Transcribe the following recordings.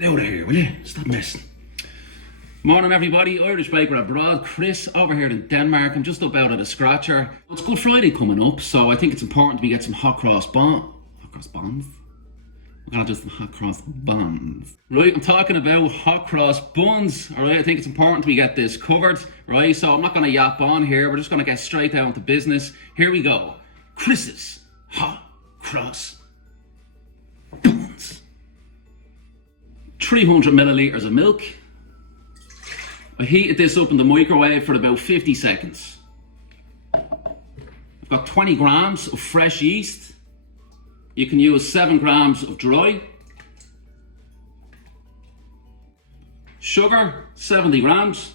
Get out of here, will you? Stop messing. Morning everybody, Irish Baker Abroad. Chris over here in Denmark. I'm just about at a scratcher. It's Good Friday coming up, so I think it's important we get some hot cross buns. We're gonna do some hot cross buns. Right, I'm talking about hot cross buns. Alright, I think it's important we get this covered. Right, so I'm not gonna yap on here. We're just gonna get straight down to business. Here we go. Chris's hot cross buns. 300 milliliters of milk. I heated this up in the microwave for about 50 seconds. I've got 20 grams of fresh yeast. You can use 7 grams of dry. Sugar, 70 grams.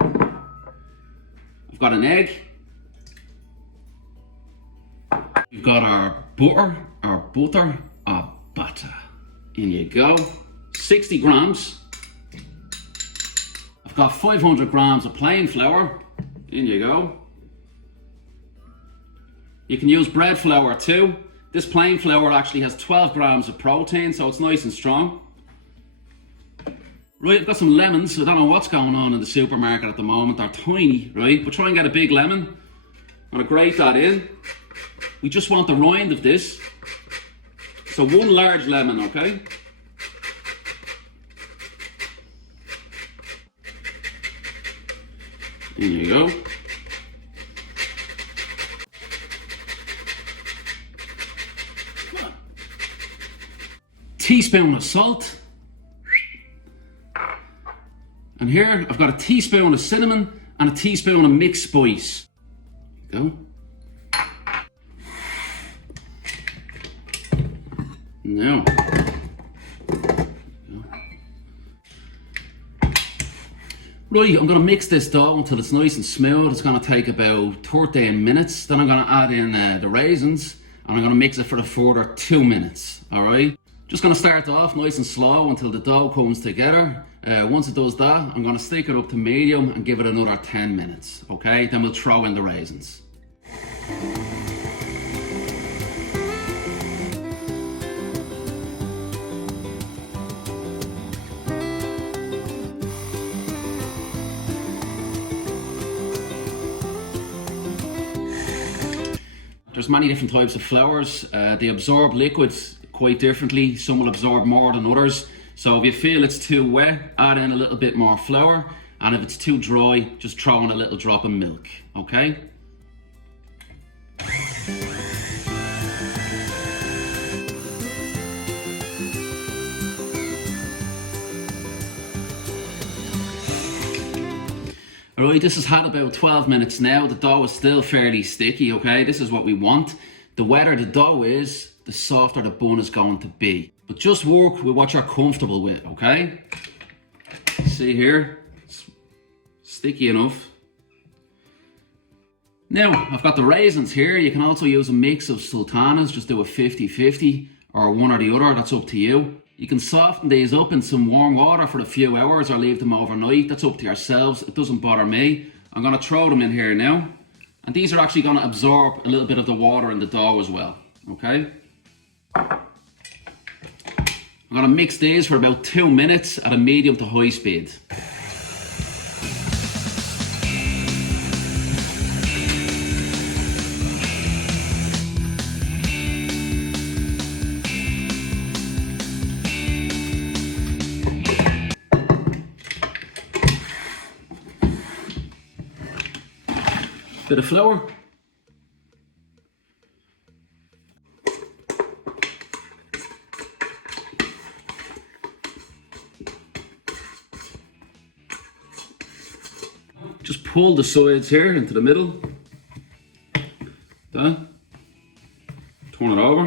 I've got an egg. We've got our butter. In you go. 60 grams. I've got 500 grams of plain flour. In you go. You can use bread flour too. This plain flour actually has 12 grams of protein, so it's nice and strong. Right, I've got some lemons. I don't know what's going on in the supermarket at the moment. They're tiny, right? But try and get a big lemon. I'm gonna grate that in. We just want the rind of this. So 1 large lemon, okay? In you go. Teaspoon of salt. And here I've got a teaspoon of cinnamon and a teaspoon of mixed spice. Go. Now. Right, I'm going to mix this dough until it's nice and smooth. It's going to take about 13 minutes. Then I'm going to add in the raisins and I'm going to mix it for a further 2 minutes. Alright? Just going to start off nice and slow until the dough comes together. Once it does that, I'm going to stick it up to medium and give it another 10 minutes. Okay? Then we'll throw in the raisins. There's many different types of flours. They absorb liquids quite differently. Some will absorb more than others. So if you feel it's too wet, add in a little bit more flour. And if it's too dry, just throw in a little drop of milk, okay? Alright, this has had about 12 minutes now. The dough is still fairly sticky, okay? This is what we want. The wetter the dough is, the softer the bun is going to be. But just work with what you're comfortable with, okay? See here, it's sticky enough. Now, I've got the raisins here. You can also use a mix of Sultanas, just do a 50-50 or one or the other, that's up to you. You can soften these up in some warm water for a few hours or leave them overnight. That's up to yourselves. It doesn't bother me. I'm going to throw them in here now. And these are actually going to absorb a little bit of the water in the dough as well. Okay? I'm going to mix these for about 2 minutes at a medium to high speed. Bit of flour. Just pull the sides here into the middle. Done. Turn it over.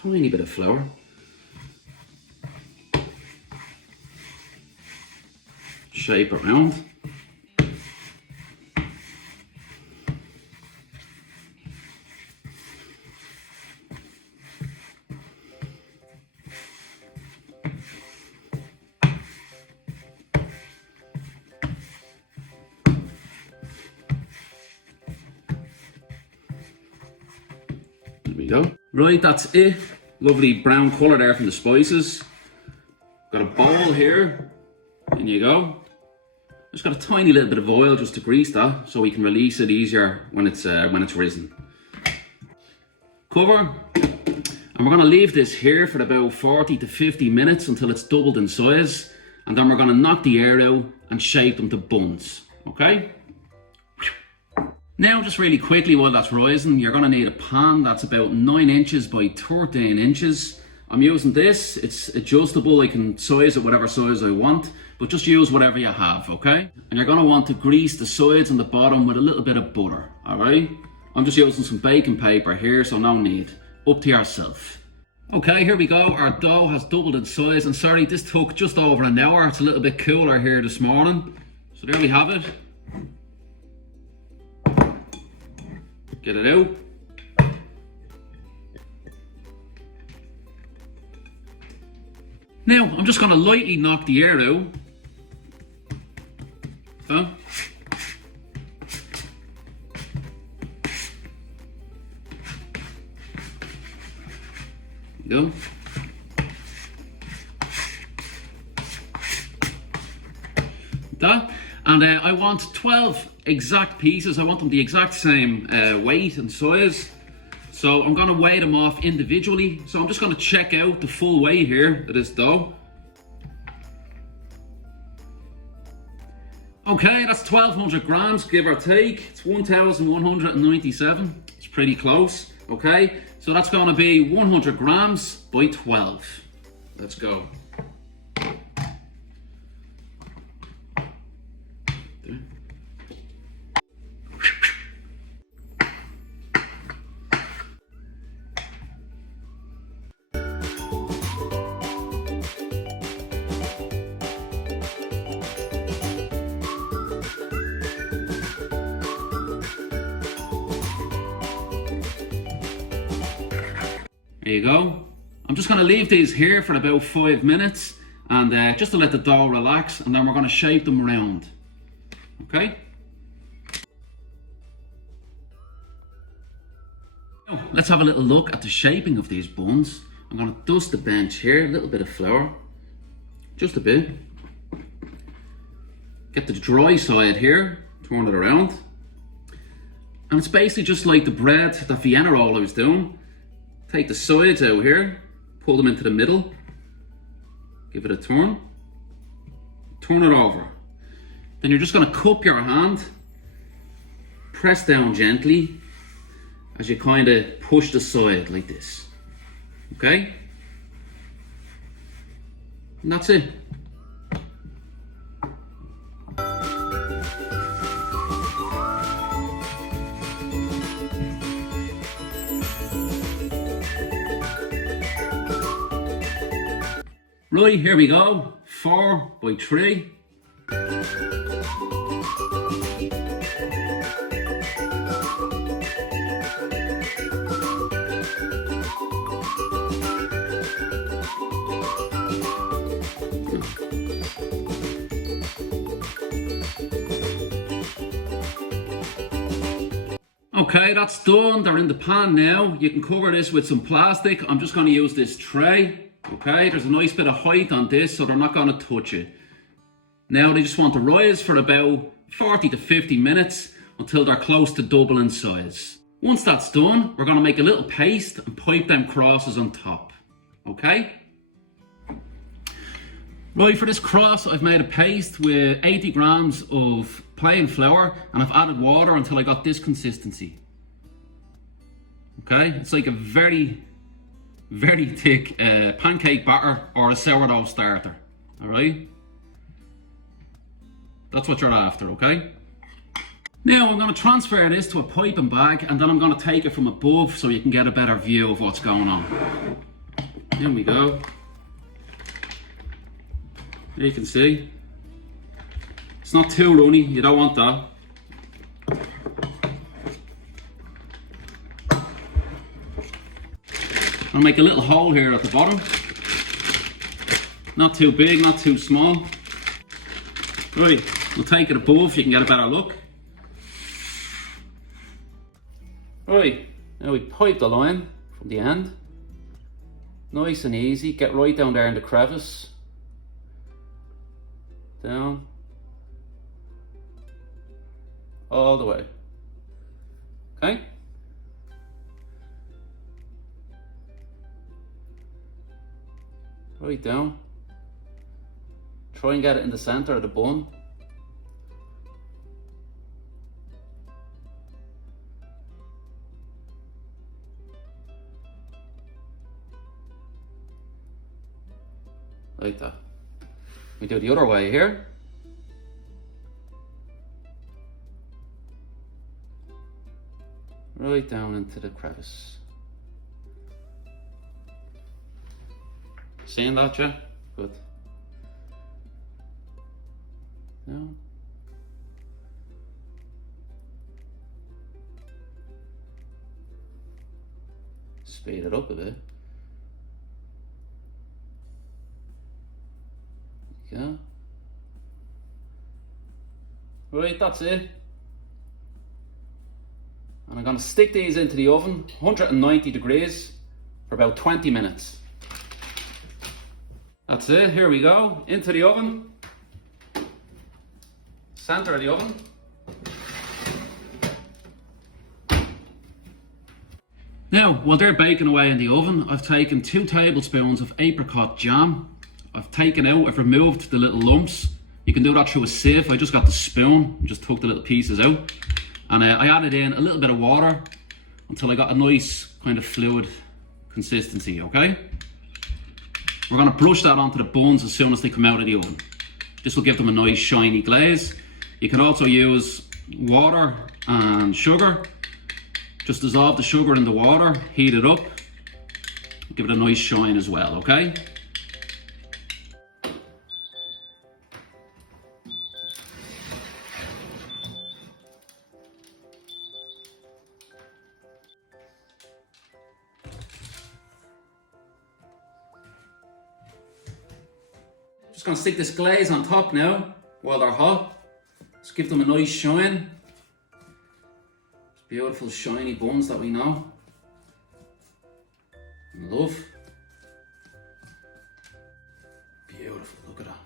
Tiny bit of flour. Shape around. There we go. Right, that's it. Lovely brown colour there from the spices. Got a bowl here. In you go. Just got a tiny little bit of oil just to grease that so we can release it easier when it's risen. Cover. And we're going to leave this here for about 40 to 50 minutes until it's doubled in size. And then we're going to knock the air out and shape them to buns. Okay? Now, just really quickly while that's rising, you're going to need a pan that's about 9 inches by 13 inches. I'm using this. It's adjustable. I can size it whatever size I want, but just use whatever you have, okay? And you're going to want to grease the sides and the bottom with a little bit of butter, all right? I'm just using some baking paper here, so no need. Up to yourself. Okay, here we go. Our dough has doubled in size, and sorry, this took just over an hour. It's a little bit cooler here this morning. So there we have it. Get it out. Now, I'm just going to lightly knock the air out. Go. That. And I want 12 exact pieces. I want them the exact same weight and size. So I'm going to weigh them off individually. So I'm just going to check out the full weight here of this dough. Okay, that's 1200 grams, give or take. It's 1197. It's pretty close. Okay, so that's going to be 100 grams by 12. Let's go. There you go. I'm just going to leave these here for about 5 minutes and just to let the dough relax, and then we're going to shape them round. Okay? Now, let's have a little look at the shaping of these buns. I'm going to dust the bench here, a little bit of flour, just a bit. Get the dry side here, turn it around. And it's basically just like the bread, that Vienna roll I was doing. Take the sides out here, pull them into the middle, give it a turn, turn it over. Then you're just going to cup your hand, press down gently as you kind of push the side like this. Okay? And that's it. Right, here we go, 4 by 3. Okay, that's done. They're in the pan now. You can cover this with some plastic. I'm just going to use this tray. Okay, there's a nice bit of height on this, so they're not going to touch it. Now they just want to rise for about 40 to 50 minutes until they're close to double in size. Once that's done, we're going to make a little paste and pipe them crosses on top. Okay? Right, for this cross, I've made a paste with 80 grams of plain flour, and I've added water until I got this consistency. Okay, it's like a very thick pancake batter or a sourdough starter. All right, that's what you're after. Okay, now I'm going to transfer this to a piping bag, and then I'm going to take it from above so you can get a better view of what's going on. There we go. There you can see it's not too runny, you don't want that. I'll make a little hole here at the bottom. Not too big, not too small. Right, we'll take it above, you can get a better look. Right, now we pipe the line from the end. Nice and easy. Get right down there in the crevice. Down. All the way. Okay? Right down. Try and get it in the center of the bun. Like that. We do the other way here. Right down into the crevice. Seeing that, yeah? Good. Down. Speed it up a bit. Yeah. Right, that's it. And I'm going to stick these into the oven, 190 degrees, for about 20 minutes. That's it, here we go, into the oven. Center of the oven. Now, while they're baking away in the oven, I've taken 2 tablespoons of apricot jam. I've removed the little lumps. You can do that through a sieve. I just got the spoon, just took the little pieces out. And I added in a little bit of water until I got a nice kind of fluid consistency, okay? We're gonna brush that onto the buns as soon as they come out of the oven. This will give them a nice shiny glaze. You can also use water and sugar. Just dissolve the sugar in the water, heat it up, give it a nice shine as well, okay? Just gonna stick this glaze on top now while they're hot. Just give them a nice shine. Beautiful shiny buns that we know and love. Beautiful, look at that.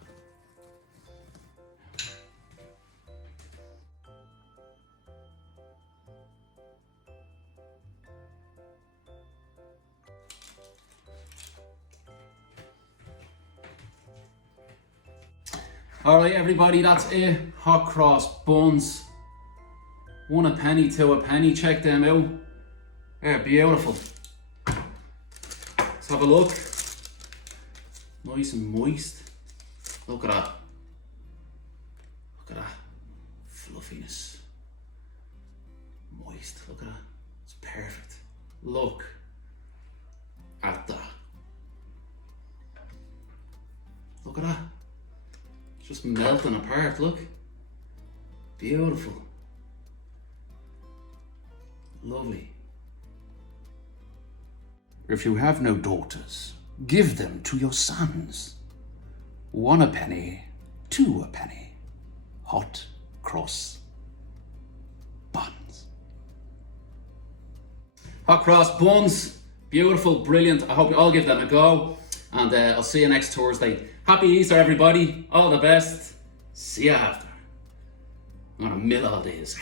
Alright everybody, that's it. Hot cross buns. 1 a penny, 2 a penny. Check them out. They're beautiful. Let's have a look. Nice and moist. Look at that. Look at that. Fluffiness. Moist. Look at that. It's perfect. Look at that. Look at that. It's just melting apart, look. Beautiful. Lovely. If you have no daughters, give them to your sons. 1 a penny, 2 a penny. Hot cross buns. Hot cross buns. Beautiful, brilliant. I hope you all give them a go. And I'll see you next Thursday. Happy Easter, everybody. All the best. See you after. I'm gonna mill all these.